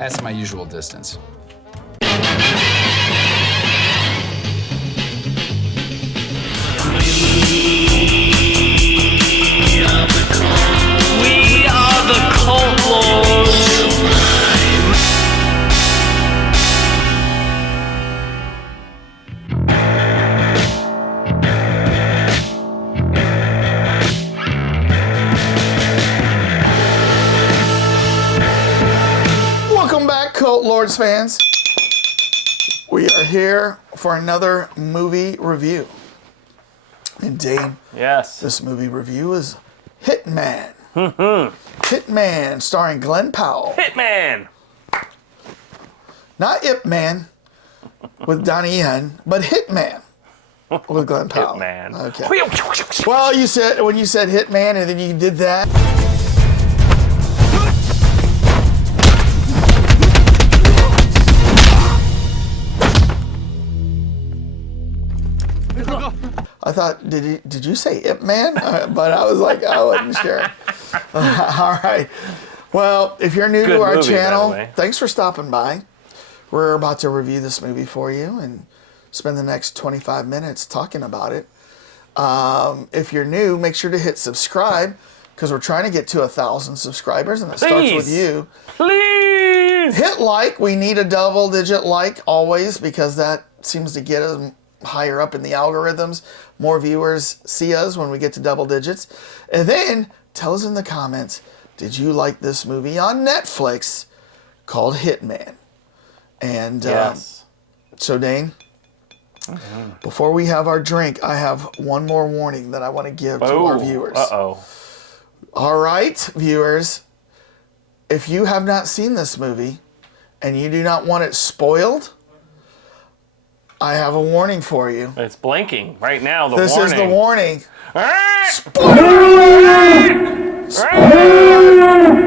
That's my usual distance. We are the Cult Lords. Welcome back, Cult Lords fans. We are here for another movie review. And Dane, Yes. this movie review is Hitman. Hitman, starring Glenn Powell. Hitman! Not Ip Man with Donnie Yen, but Hitman with Glenn Powell. Hitman. Okay. Well, you said when you said Hitman and then you did that. I thought, did you say Ip Man? But I was like, I wasn't sure. All right. Well, if you're new to our movie, by the channel, way. thanks for stopping by. We're about to review this movie for you and spend the next 25 minutes talking about it. If you're new, make sure to hit subscribe because we're trying to get to 1,000 subscribers, and it starts with you. Please! Hit like. We need a double-digit like always because that seems to get us higher up in the algorithms. More viewers see us when we get to double digits. And then tell us in the comments, did you like this movie on Netflix called Hitman? And Yes. so, Dane, before we have our drink, I have one more warning that I want to give to our viewers. Uh-oh. All right, viewers, if you have not seen this movie and you do not want it spoiled, I have a warning for you. It's blinking right now, the This warning. is the warning.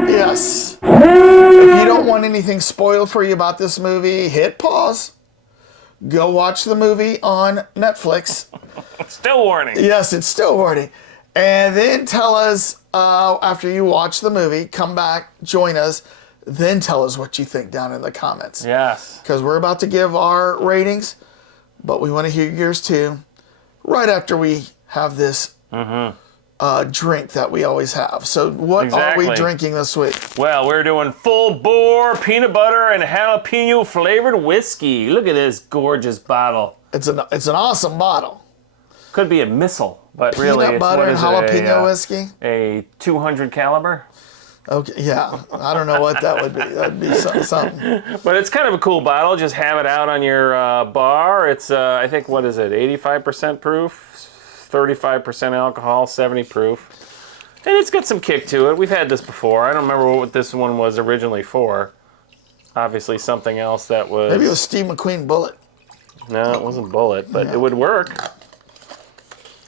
Yes. If you don't want anything spoiled for you about this movie, hit pause. Go watch the movie on Netflix. Still warning. Yes, it's still warning. And then tell us, after you watch the movie, come back, join us, then tell us what you think down in the comments. Yes. Because we're about to give our ratings, but we want to hear yours too, right after we have this drink that we always have. So what are we Exactly. drinking this week? Well, we're doing full bore peanut butter and jalapeno flavored whiskey. Look at this gorgeous bottle. It's an awesome bottle. Could be a missile, but really Peanut it's butter what and is jalapeno it, whiskey. a 200 caliber. Okay, yeah. I don't know what that would be. That'd be something. But it's kind of a cool bottle. Just have it out on your bar. It's, I think, what is it, 85% proof, 35% alcohol, 70 proof. And it's got some kick to it. We've had this before. I don't remember what this one was originally for. Obviously something else that was... Maybe it was Steve McQueen Bullet. No, it wasn't Bullet, but it would work.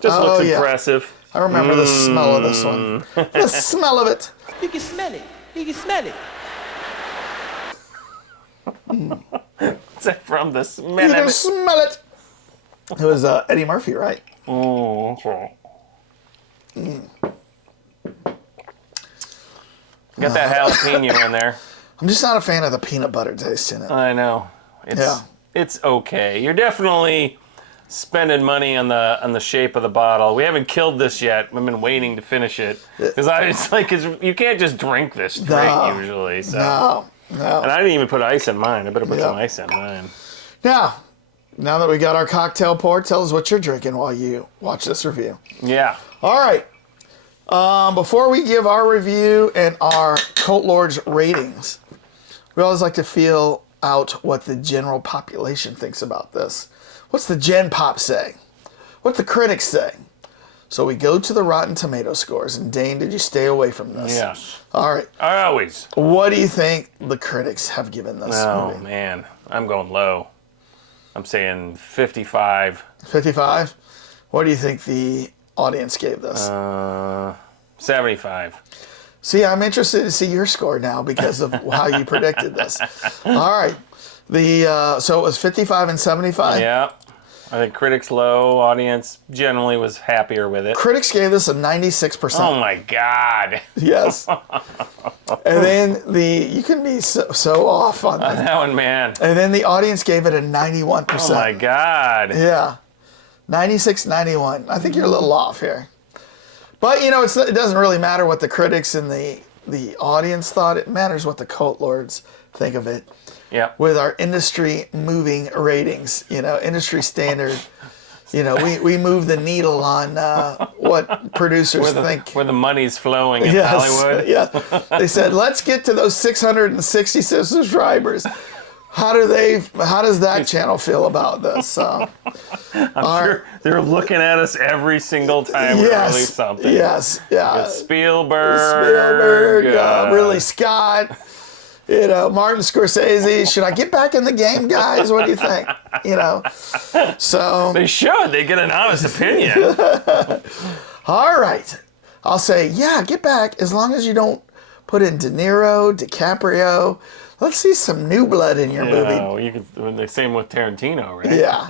Just looks impressive. I remember the smell of this one. The smell of it. You can smell it. You can smell it. Is that from the smell You of can it? smell it. It was Eddie Murphy, right? Oh, okay. Got that jalapeno in there. I'm just not a fan of the peanut butter taste in it. I know. Yeah. It's okay. You're definitely spending money on the shape of the bottle. We haven't killed this yet. I've been waiting to finish it because you can't just drink this drink usually. So. No. And I didn't even put ice in mine. I better put Yeah. some ice in mine. Now that we got our cocktail poured, tell us what you're drinking while you watch this review. Yeah. All right. Before we give our review and our Cult Lords ratings, we always like to feel out what the general population thinks about this. What's the Gen Pop say? What the critics say? So we go to the Rotten Tomato scores. And Dane, did you stay away from this? Yes. All right. I always. What do you think the critics have given this Oh movie? man, I'm going low. I'm saying 55. 55? What do you think the audience gave this? 75. See, I'm interested to see your score now because of how you predicted this. All right. So it was 55 and 75? Yeah. I think critics low, audience generally was happier with it. Critics gave this a 96%. Oh my God. Yes. And then you can be so off on that. That one, man. And then the audience gave it a 91%. Oh my God. Yeah. 96, 91. I think you're a little off here. But, you know, it doesn't really matter what the critics and the audience thought. It matters what the cult lords think of it. Yeah. With our industry moving ratings, you know, industry standard. You know, we move the needle on what producers think. Where the money's flowing in Hollywood. Yeah. They said, let's get to those 660 subscribers. How does that channel feel about this? I'm sure they're looking at us every single time we release something. Yes, yeah. It's Spielberg, Ridley Scott, you know, Martin Scorsese. Should I get back in the game, guys? What do you think? You know, so they should. They get an honest opinion. All right, I'll say, yeah, get back as long as you don't put in De Niro, DiCaprio. Let's see some new blood in your movie. Well, you could. The same with Tarantino, right? Yeah.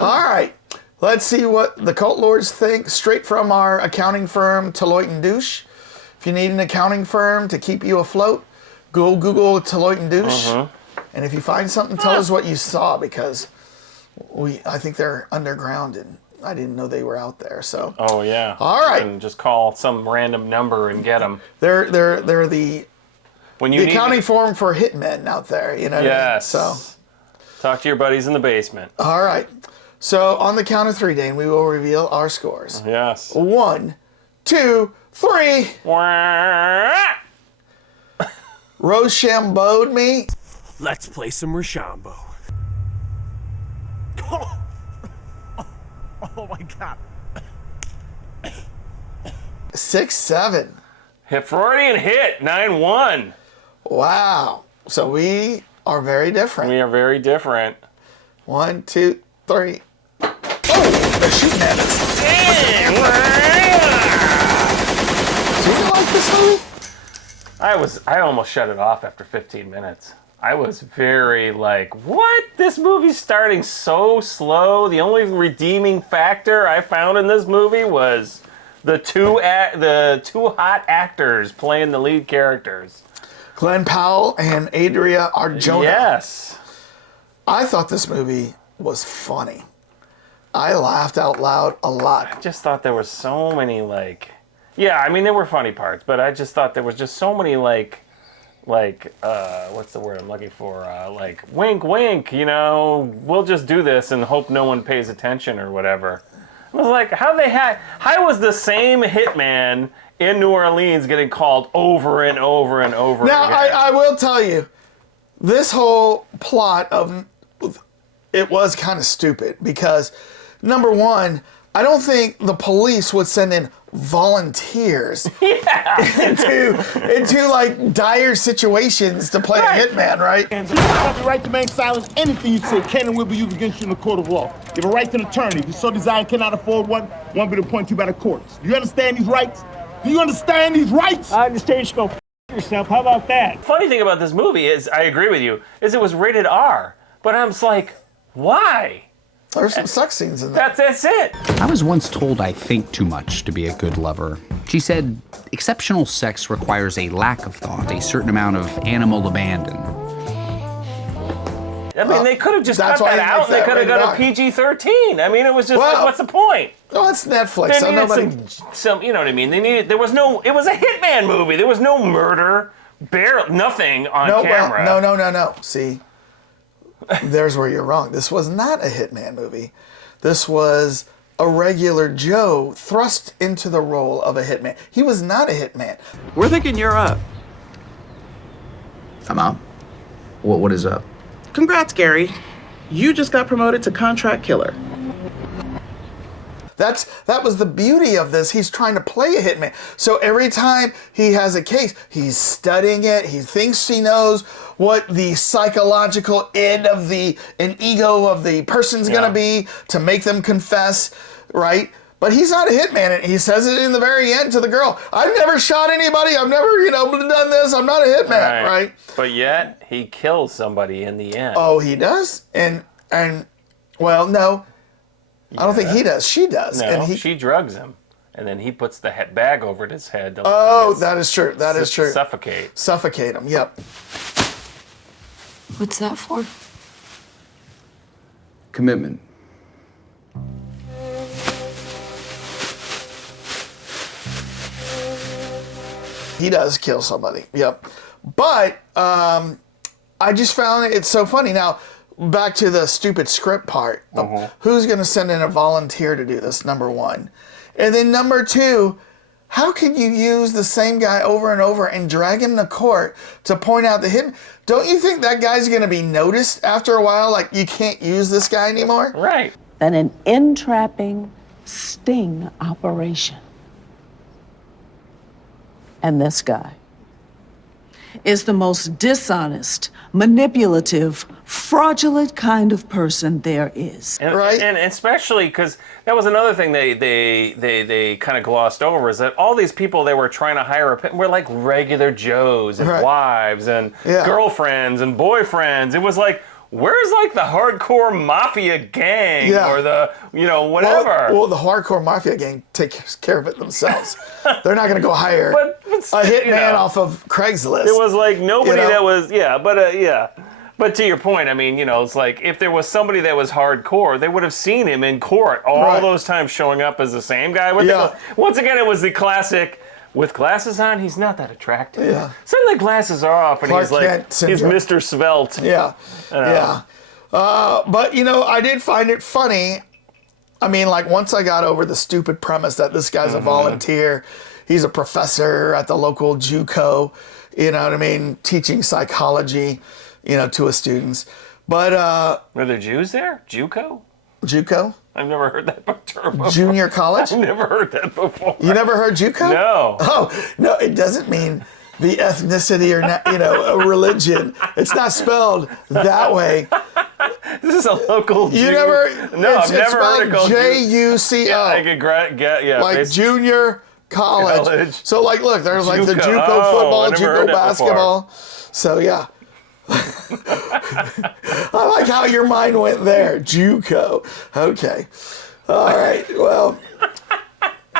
All right. Let's see what the cult lords think. Straight from our accounting firm, Deloitte & Douche. If you need an accounting firm to keep you afloat, go Google Deloitte & Douche. And if you find something, tell us what you saw, because I think they're underground and I didn't know they were out there. So. Oh yeah. All right. You can just call some random number and get them. They're the accounting firm for hitmen out there. You know what I mean? So. Talk to your buddies in the basement. All right. So on the count of 3, Dane, we will reveal our scores. Yes. 1, 2, 3. Rochambeau'd me. Let's play some Rochambeau. Oh my God. 6, 7. Freudian hit, 9-1. Wow. So we are very different. We are very different. 1, 2, 3. Oh, they're shooting at us. Do you like this movie? I almost shut it off after 15 minutes. I was very like, what? This movie's starting so slow. The only redeeming factor I found in this movie was the two hot actors playing the lead characters. Glenn Powell and Adria Arjona. Yes. I thought this movie was funny. I laughed out loud a lot. I just thought there was so many there were funny parts, but I just thought there was just so many what's the word I'm looking for? Wink, wink, you know, we'll just do this and hope no one pays attention or whatever. I was like, how was the same hitman in New Orleans getting called over and over and over now, again? I will tell you, this whole plot it was kind of stupid because, number one, I don't think the police would send in volunteers into like dire situations to play a hitman, right? You have the right to remain silent. Anything you say can and will be used against you in the court of law. You have a right to an attorney. If you so desire and cannot afford one be appointed you by the courts. Do you understand these rights? Do you understand these rights? I understand you go yourself. How about that? Funny thing about this movie is, I agree with you, is it was rated R. But I'm just like, why? There's some sex scenes in there. That's it. I was once told I think too much to be a good lover. She said, exceptional sex requires a lack of thought, a certain amount of animal abandon. I mean, they could have just cut that out and they could have got a PG-13. I mean, it was just like, what's the point? Well, it's Netflix. They needed some, you know what I mean? It was a hitman movie. There was no murder, nothing on camera. No. See, there's where you're wrong. This was not a hitman movie. This was a regular Joe thrust into the role of a hitman. He was not a hitman. We're thinking you're up. I'm out. What is up? Congrats, Gary. You just got promoted to contract killer. That was the beauty of this. He's trying to play a hitman. So every time he has a case, he's studying it. He thinks he knows what the psychological id of an ego of the person's going to be to make them confess, right? But he's not a hitman. And he says it in the very end to the girl. I've never shot anybody. I've never, done this. I'm not a hitman, right? But yet he kills somebody in the end. Oh, he does? And well, no. I don't think he does. She does. No, she drugs him. and then he puts the bag over his head. To That is true. That is true. Suffocate. Suffocate him. Yep. What's that for? Commitment. He does kill somebody. Yep. But I just found it's so funny. Now, back to the stupid script part. Who's going to send in a volunteer to do this, number one? And then number two, how can you use the same guy over and over and drag him to court to point out the hit? Don't you think that guy's going to be noticed after a while? Like, you can't use this guy anymore? Right. Than an entrapping sting operation. And this guy is the most dishonest, manipulative, fraudulent kind of person there is. Right. And especially because that was another thing they kind of glossed over, is that all these people they were trying to hire were like regular Joes and wives and girlfriends and boyfriends. It was like, where's like the hardcore mafia gang or the, whatever? Well, the hardcore mafia gang takes care of it themselves. They're not going to go hire a hitman off of Craigslist. It was like nobody that was, But to your point, I mean, it's like if there was somebody that was hardcore, they would have seen him in court all those times showing up as the same guy. Once again, it was the classic, with glasses on, he's not that attractive. Yeah. Suddenly glasses are off and he's like, he's Mr. Svelte. Yeah. Yeah. But, I did find it funny. I mean, like, once I got over the stupid premise that this guy's a volunteer, he's a professor at the local JUCO, you know what I mean, teaching psychology, to his students. But, Are there Jews there? JUCO? JUCO? I've never heard that term before. Junior college? I've never heard that before. You never heard JUCO? No. Oh, no, it doesn't mean the ethnicity or, a religion. It's not spelled that way. This is a local You Jew. never? No, I've never heard it called JUCO. Yeah, I could like junior college. So, like, look, there's like the JUCO football, JUCO basketball. So, yeah. I like how your mind went there. JUCO. Okay. All right. Well,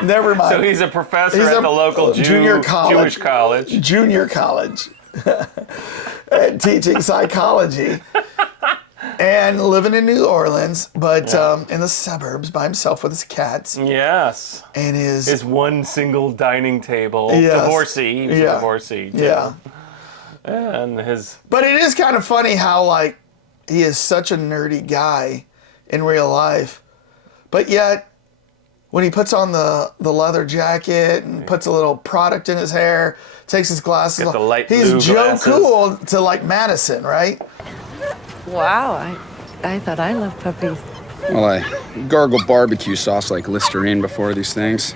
never mind. So he's a professor at the local junior college, Jewish college. Junior college. And teaching psychology. And living in New Orleans, but in the suburbs by himself with his cats. Yes. And his one single dining table. Yes. Divorcee. He was a divorcee, too. Yeah. And But it is kind of funny how, like, he is such a nerdy guy in real life, but yet when he puts on the leather jacket and puts a little product in his hair, takes his glasses off, he's Joe Cool to, like, Madison, right? Wow, I thought I loved puppies. Well, I gargle barbecue sauce like Listerine before these things.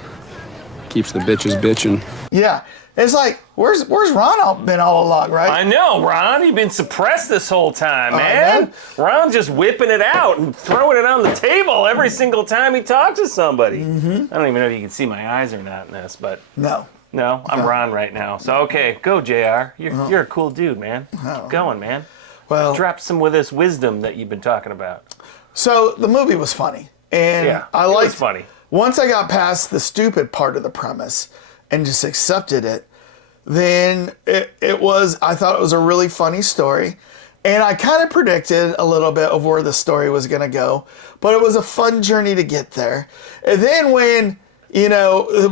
Keeps the bitches bitching. Yeah. It's like, where's Ron been all along, right? I know, Ron. You've been suppressed this whole time, man. Ron's just whipping it out and throwing it on the table every single time he talks to somebody. Mm-hmm. I don't even know if you can see my eyes or not in this, but... No, I'm Ron right now. So, okay, go, JR. You're a cool dude, man. Keep going, man. Well, drop some with this wisdom that you've been talking about. So, the movie was funny. And it was funny. Once I got past the stupid part of the premise and just accepted it, then I thought it was a really funny story. And I kind of predicted a little bit of where the story was going to go, but it was a fun journey to get there. And then when,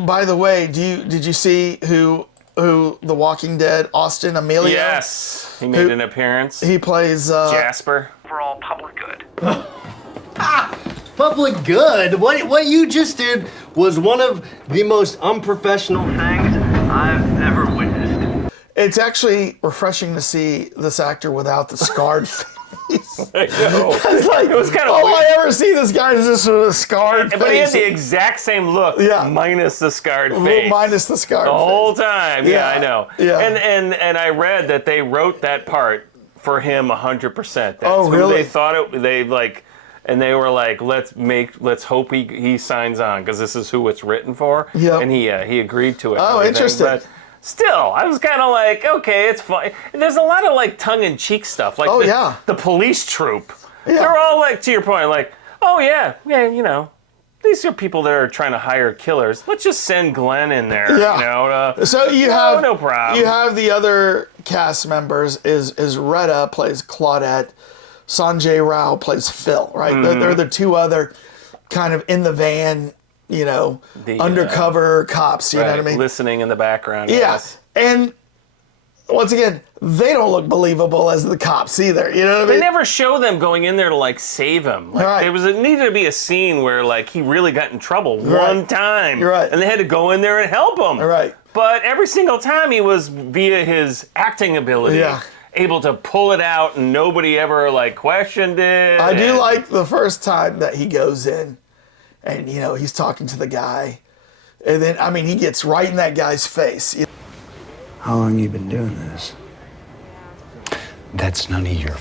by the way, did you see who The Walking Dead, Austin Amelio? Yes, he made an appearance. He plays Jasper. For all public good. Public good? What you just did was one of the most unprofessional things I've ever witnessed. It's actually refreshing to see this actor without the scarred face. I know. It was kind of all weird. I ever see this guy is just with a scarred face. But he had the exact same look, minus the scarred face. Minus the scarred face. The whole time. Yeah, I know. Yeah. And I read that they wrote that part for him 100%. That's really? They thought and they were like, let's hope he signs on because this is who it's written for. Yeah. And he agreed to it. Oh, interesting. But still, I was kind of like, okay, it's fun. There's a lot of like tongue-in-cheek stuff, like the police troop. Yeah. They're all like, to your point, like, oh yeah, these are people that are trying to hire killers. Let's just send Glenn in there. Yeah. You know, so you have no problem. You have the other cast members. Is Retta plays Claudette, Sanjay Rao plays Phil. Right. They're the two other kind of in the van. You know, undercover cops. You know what I mean? Listening in the background. Yeah. Yes. And once again, they don't look believable as the cops either. You know what I mean? They never show them going in there to like save him. Like, Right. There needed to be a scene where like he really got in trouble one time. You're right. And they had to go in there and help him. Right. But every single time he was via his acting ability. Able to pull it out and nobody ever like questioned it. I do like the first time that he goes in and, you know, he's talking to the guy. And then, I mean, he gets right in that guy's face. How long you been doing this? That's none of your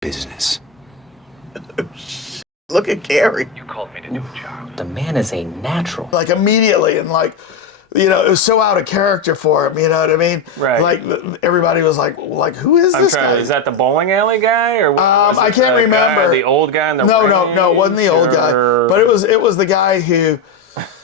business. Look at Gary. You called me to do a job. The man is a natural. Like immediately, and like, you know, it was so out of character for him, you know what I mean? Right. Like, everybody was like, who is this guy? Is that the bowling alley guy? Or what was I it, can't the remember. Guy, the old guy in the No, it wasn't the old guy. But it was the guy who,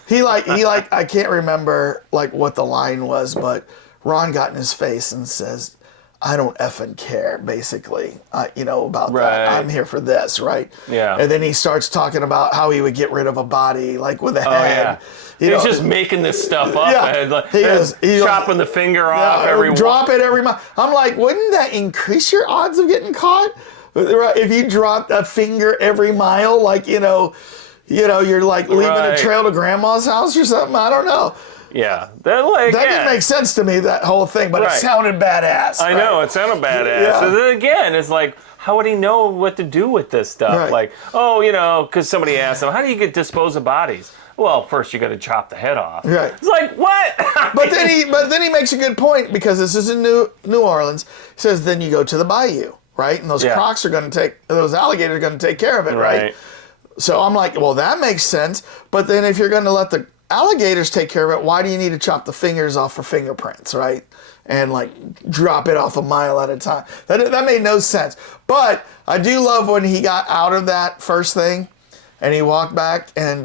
he I can't remember like what the line was, but Ron got in his face and says, I don't effing care, basically, you know, about that. I'm here for this, right? Yeah. And then he starts talking about how he would get rid of a body, like with a head. Yeah. He's just making this stuff up. Yeah. And, like, He's chopping the finger off every drop it every month. I'm like, wouldn't that increase your odds of getting caught? If you dropped a finger every mile, like, you know, you're like leaving a trail to grandma's house or something. I don't know. Yeah, that didn't make sense to me, that whole thing, but it sounded badass. I know, it sounded badass. Yeah. So then again, it's like, how would he know what to do with this stuff? Right. Like, oh, you know, because somebody asked him, how do you dispose of bodies? Well, first you got to chop the head off. Right. It's like, what? But then he makes a good point, because this is in New Orleans. He says, then you go to the bayou, right? And those crocs are going to those alligators are going to take care of it, right? So I'm like, well, that makes sense. But then if you're going to let the alligators take care of it, why do you need to chop the fingers off for fingerprints, right? And like drop it off a mile at a time. That made no sense. But I do love when he got out of that first thing and he walked back and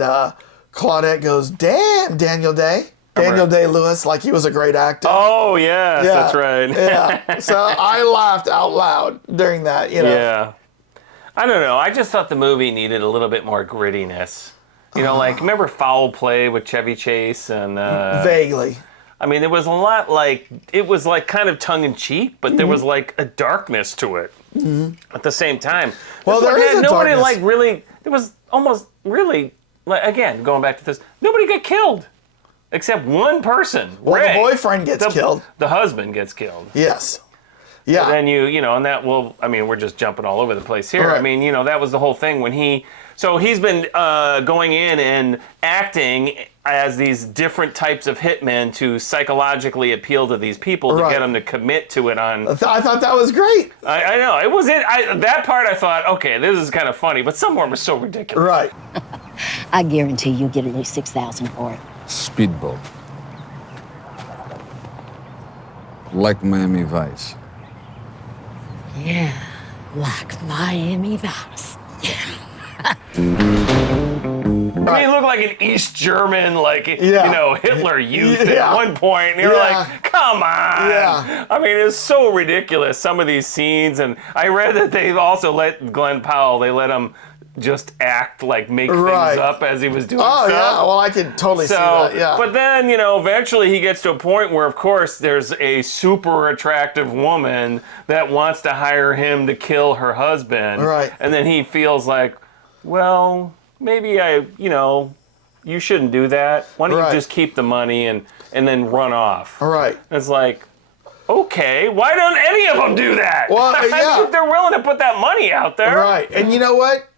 Claudette goes, damn, Daniel Day-Lewis, like he was a great actor. Oh, yes, that's right. Yeah. So I laughed out loud during that, you know. Yeah. I don't know. I just thought the movie needed a little bit more grittiness. You know, like, remember Foul Play with Chevy Chase? And vaguely. I mean, it was a lot like, it was like kind of tongue-in-cheek, but there was like a darkness to it at the same time. Well, there is a nobody darkness. like really, it was almost really, like, again, going back to this, nobody got killed except one person. Well, Ray. the boyfriend gets killed. The husband gets killed. Yes. Yeah. And then you know, and that will, I mean, we're just jumping all over the place here. Right. I mean, you know, that was the whole thing when he's been going in and acting as these different types of hitmen to psychologically appeal to these people to get them to commit to it on. I thought that was great. I know. It was that part I thought, okay, this is kind of funny, but some of them are so ridiculous. Right. I guarantee you'll get at least $6,000 for it. Speedboat. Like Miami Vice. Yeah, like Miami Vice. I mean, he looked like an East German, like, you know, Hitler youth at one point. And you were like, come on. Yeah. I mean, it's so ridiculous, some of these scenes. And I read that they've also let Glenn Powell, they let him just act, like make things up as he was doing stuff. Oh, yeah. Well, I could totally see that, yeah. But then, you know, eventually he gets to a point where, of course, there's a super attractive woman that wants to hire him to kill her husband. Right. And then he feels like, well, maybe you shouldn't do that. Why don't you just keep the money and then run off? Right. It's like, okay, why don't any of them do that? Well, yeah. If they're willing to put that money out there. Right. And you know what?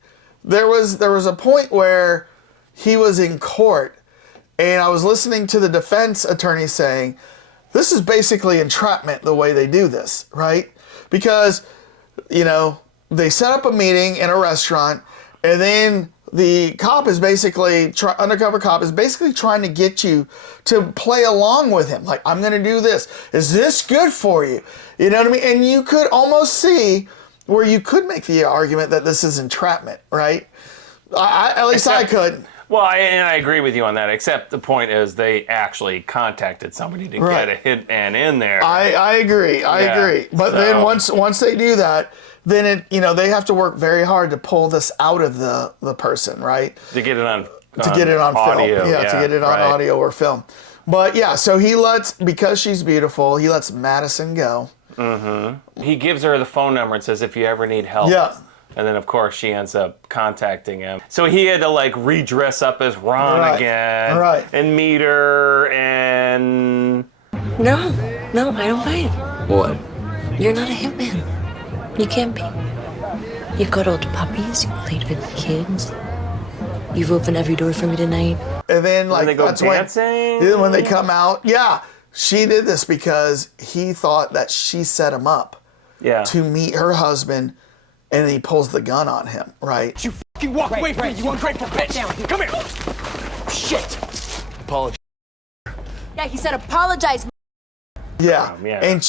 There was a point where he was in court and I was listening to the defense attorney saying, this is basically entrapment the way they do this, right? Because, you know, they set up a meeting in a restaurant and then the cop is basically, undercover cop is basically trying to get you to play along with him. Like, I'm going to do this. Is this good for you? You know what I mean? And you could almost see where you could make the argument that this is entrapment, right? At least I could. Well, I agree with you on that, except the point is they actually contacted somebody to get a hitman in there. I agree. I agree. But then once they do that, then it they have to work very hard to pull this out of the person, right? To get it on audio, film. Yeah, to get it on audio or film. But yeah, so because she's beautiful, he lets Madison go. Mm-hmm. He gives her the phone number and says, if you ever need help. Yeah. And then, of course, she ends up contacting him. So he had to, like, redress up as Ron again. Right. And meet her and... No, I don't buy it. What? You're not a hitman. You can't be. You cuddled puppies, you played with kids. You've opened every door for me tonight. And then, like, they go that's dancing. when they come out. Yeah, she did this because he thought that she set him up to meet her husband, and he pulls the gun on him, right? You fucking walk away from me, you ungrateful bitch! Come here! Shit! Apologize. Yeah, he said apologize. Yeah. And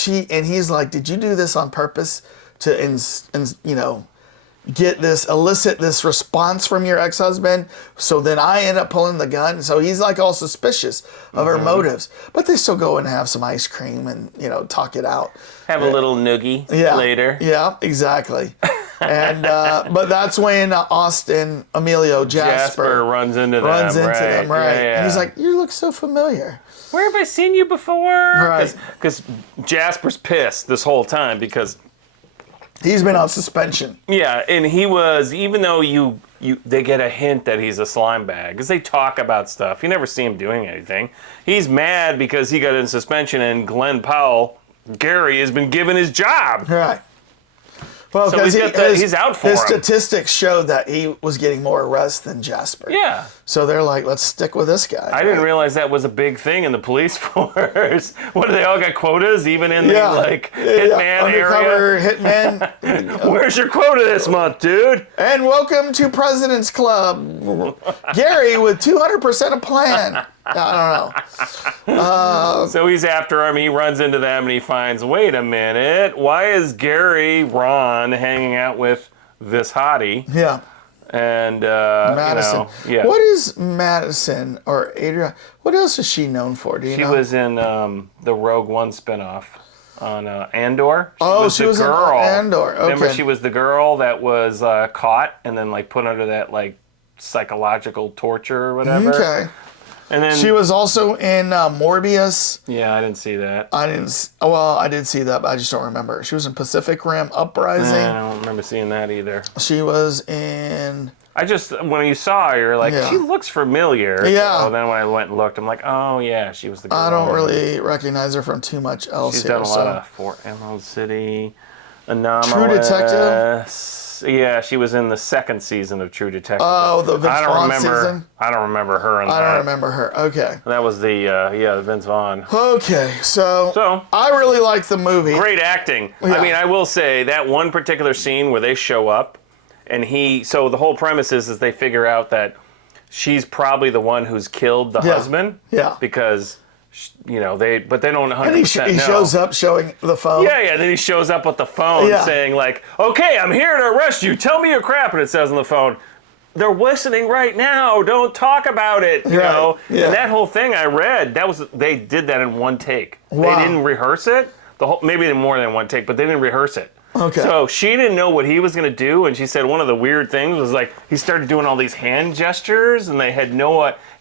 he's like, did you do this on purpose to elicit this response from your ex-husband? So then I end up pulling the gun. So he's like all suspicious of her motives, but they still go and have some ice cream and talk it out. Have a little noogie later. Yeah, exactly. And but that's when Emilio Jasper runs into them. right? Yeah. And he's like, you look so familiar. Where have I seen you before? Right. Because Jasper's pissed this whole time because he's been on suspension. Yeah, and he was, even though they get a hint that he's a slime bag, because they talk about stuff. You never see him doing anything. He's mad because he got in suspension and Glenn Powell, Gary, has been given his job. Right. Well, so because he's out for his him. statistics showed that he was getting more arrests than Jasper. Yeah. So they're like, let's stick with this guy. I didn't realize that was a big thing in the police force. What, do they all got quotas, even in the hitman undercover area? Hitman. Where's your quota this month, dude? And welcome to President's Club. Gary with 200% a plan. I don't know. So he's after him. He runs into them and he finds, wait a minute, why is Ron hanging out with this hottie? Yeah. And Madison. What is Madison or Adrian? What else is she known for? Do you know? She was in the Rogue One spinoff on Andor. She was in Andor. Okay. Remember, she was the girl that was caught and then put under that psychological torture or whatever. Okay. And then she was also in Morbius. Yeah, I didn't see that. I did see that, but I just don't remember. She was in Pacific Rim Uprising. I don't remember seeing that either. She was in... when you saw her, you're like, she looks familiar. Yeah. So then when I went and looked, I'm like, oh yeah, she was the girl. I don't really recognize her from too much else. She's done a lot of Fort Emerald City, Anomalous. True Detective? Yeah, she was in the second season of True Detective. Oh, the Vince Vaughn season? I don't remember her in that. I don't remember her. Okay. That was the Vince Vaughn. Okay, so I really like the movie. Great acting. Yeah. I mean, I will say that one particular scene where they show up, and so the whole premise is they figure out that she's probably the one who's killed the husband. Yeah. Because... they don't 100% and he shows up showing the phone. Yeah, then he shows up with the phone saying like, okay, I'm here to arrest you, tell me your crap, and it says on the phone, they're listening right now, don't talk about it, you know? Yeah. And that whole thing I read, they did that in one take. Wow. They didn't rehearse it, maybe more than one take, but they didn't rehearse it. Okay. So she didn't know what he was going to do, and she said one of the weird things was he started doing all these hand gestures, and they had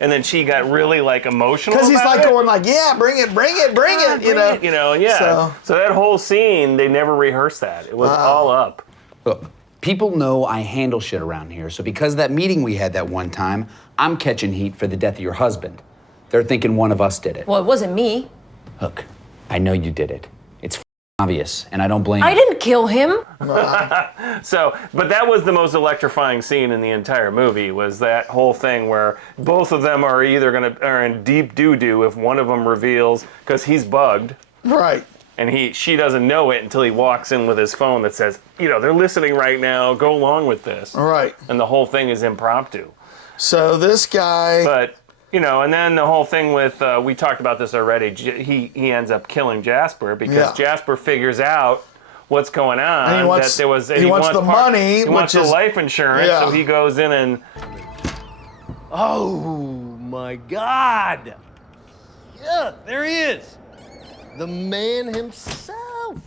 and then she got really emotional because he's going yeah, bring it, you know. Yeah. So that whole scene, they never rehearsed that. It was all up. Look, people know I handle shit around here, so because of that meeting we had that one time, I'm catching heat for the death of your husband. They're thinking one of us did it. Well, it wasn't me. Look, I know you did it. It's obvious, and I don't blame I you. didn't kill him. But that was the most electrifying scene in the entire movie, was that whole thing where both of them are are in deep doo-doo if one of them reveals, because he's bugged. Right. And she doesn't know it until he walks in with his phone that says, they're listening right now, go along with this. Right. And the whole thing is impromptu. So this guy... But... and then the whole thing with, we talked about this already, he ends up killing Jasper because Jasper figures out what's going on. And he wants the money. He wants the life insurance, so he goes in and Oh my God! Yeah, there he is. The man himself.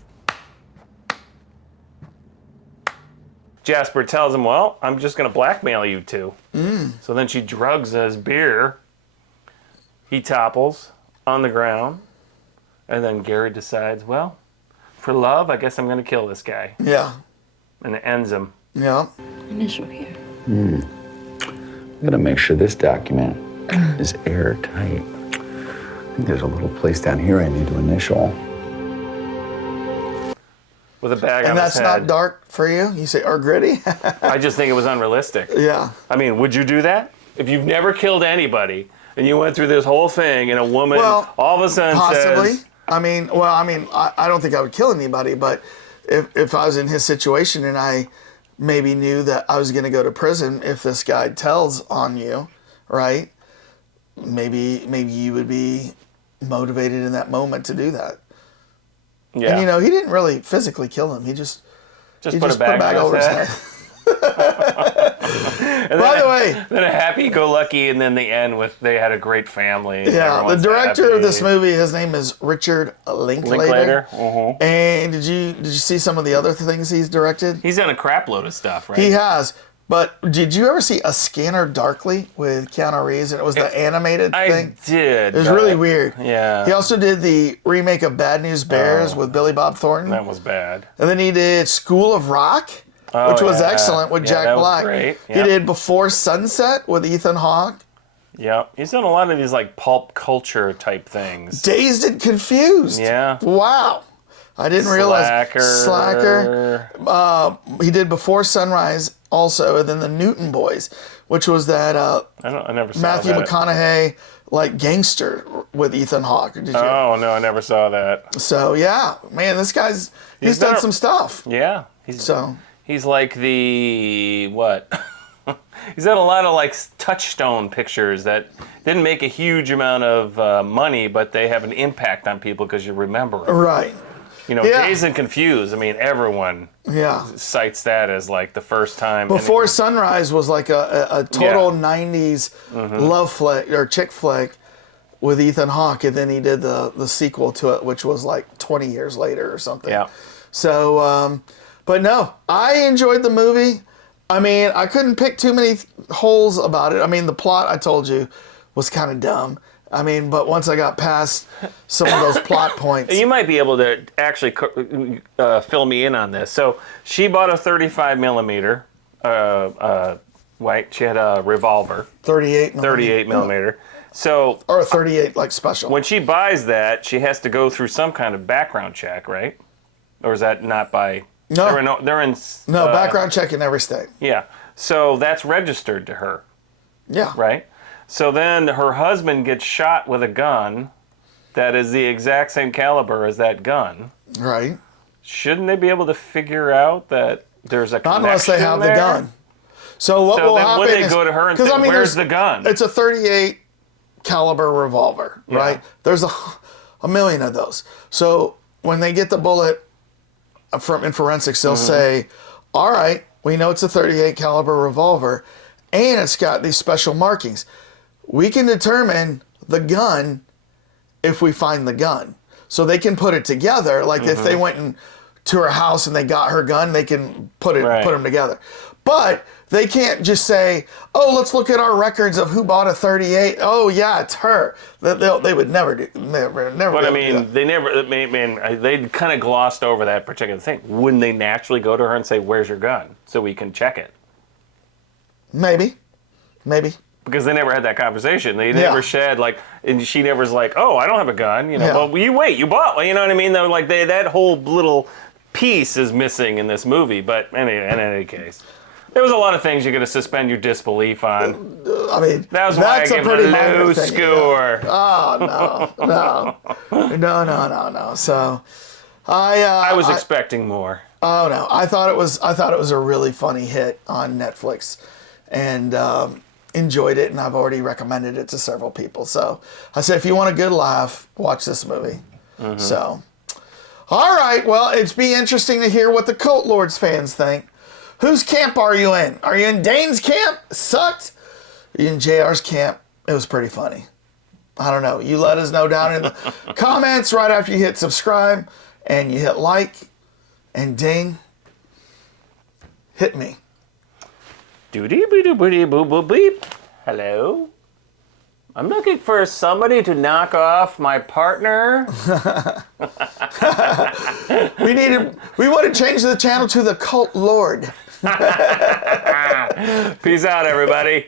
Jasper tells him, well, I'm just going to blackmail you two. So then she drugs his beer. He topples on the ground. And then Gary decides, well, for love, I guess I'm going to kill this guy. Yeah. And it ends him. Yeah. Initial here. Gotta make sure this document is airtight. I think there's a little place down here I need to initial. With a bag on And his that's head. not dark for you? You say, or gritty? I just think it was unrealistic. Yeah. I mean, would you do that? If you've never killed anybody and you went through this whole thing and a woman all of a sudden possibly. says... I don't think I would kill anybody, but if I was in his situation and I maybe knew that I was going to go to prison if this guy tells on you, right? Maybe you would be motivated in that moment to do that. Yeah. And he didn't really physically kill him. He just put a bag over his head. By the way, then a happy-go-lucky, and then the end with they had a great family. Yeah, the director of this movie, his name is Richard Linklater. And did you see some of the other things he's directed? He's done a crap load of stuff, right? He has. But did you ever see A Scanner Darkly with Keanu Reeves? And it was the animated thing? I did. It was really weird. Yeah. He also did the remake of Bad News Bears with Billy Bob Thornton. That was bad. And then he did School of Rock, which was excellent with Jack Black. Great. He did Before Sunset with Ethan Hawke. Yeah. He's done a lot of these like pulp culture type things. Dazed and Confused. Yeah. Wow. I didn't realize. Slacker. He did Before Sunrise also, and then The Newton Boys, which was that I never saw Matthew that. McConaughey like gangster with Ethan Hawke. Did you? Oh no, I never saw that. So yeah, man, this guy's he's done some stuff. Yeah. He's like the what? He's done a lot of like touchstone pictures that didn't make a huge amount of money, but they have an impact on people because you remember them. Right. Dazed and Confused. I mean, everyone cites that as like the first time. Before Sunrise was like a total 90s love flick or chick flick with Ethan Hawke, and then he did the sequel to it, which was like 20 years later or something. Yeah. So, but no, I enjoyed the movie. I mean, I couldn't pick too many holes about it. I mean, the plot, I told you, was kind of dumb. I mean, but once I got past some of those plot points. You might be able to actually fill me in on this. So she bought a 35 millimeter, she had a revolver. 38 millimeter. So, or a 38 like special. When she buys that, she has to go through some kind of background check, right? Or is that not by... No. They're in background check in every state. Yeah. So that's registered to her. Yeah. Right? So then her husband gets shot with a gun that is the exact same caliber as that gun. Right. Shouldn't they be able to figure out that there's a connection? Not unless they have the gun. So what will happen would they is, go to her and say, where's the gun? It's a 38 caliber revolver, right? There's a million of those. So when they get the bullet in forensics, they'll say, all right, we know it's a 38 caliber revolver and it's got these special markings. We can determine the gun if we find the gun. So they can put it together. Like if they went to her house and they got her gun, they can put them together. But they can't just say, oh, let's look at our records of who bought a 38. Oh, yeah, it's her. They would never do. Never. But I mean, they kind of glossed over that particular thing. Wouldn't they naturally go to her and say, where's your gun? So we can check it. Maybe. Because they never had that conversation. They never said and she never was like, oh, I don't have a gun. Well, you bought, you know what I mean? That whole little piece is missing in this movie. But in any case, there was a lot of things you're going to suspend your disbelief on. I mean, that was why I gave it a low score. Oh, no. So I was expecting more. Oh no, I thought it was a really funny hit on Netflix, and enjoyed it, and I've already recommended it to several people. So I said, if you want a good laugh, watch this movie. So, all right, well, it'd be interesting to hear what the Cult Lords fans think. Whose camp are you in? Are you in Dane's camp? Sucked. in JR's camp, it was pretty funny. I don't know. You let us know down in the comments right after you hit subscribe and you hit like. And ding, hit me. Doody boody boody boo boo beep. Hello. I'm looking for somebody to knock off my partner. We want to change the channel to the Cult Lord. Peace out, everybody.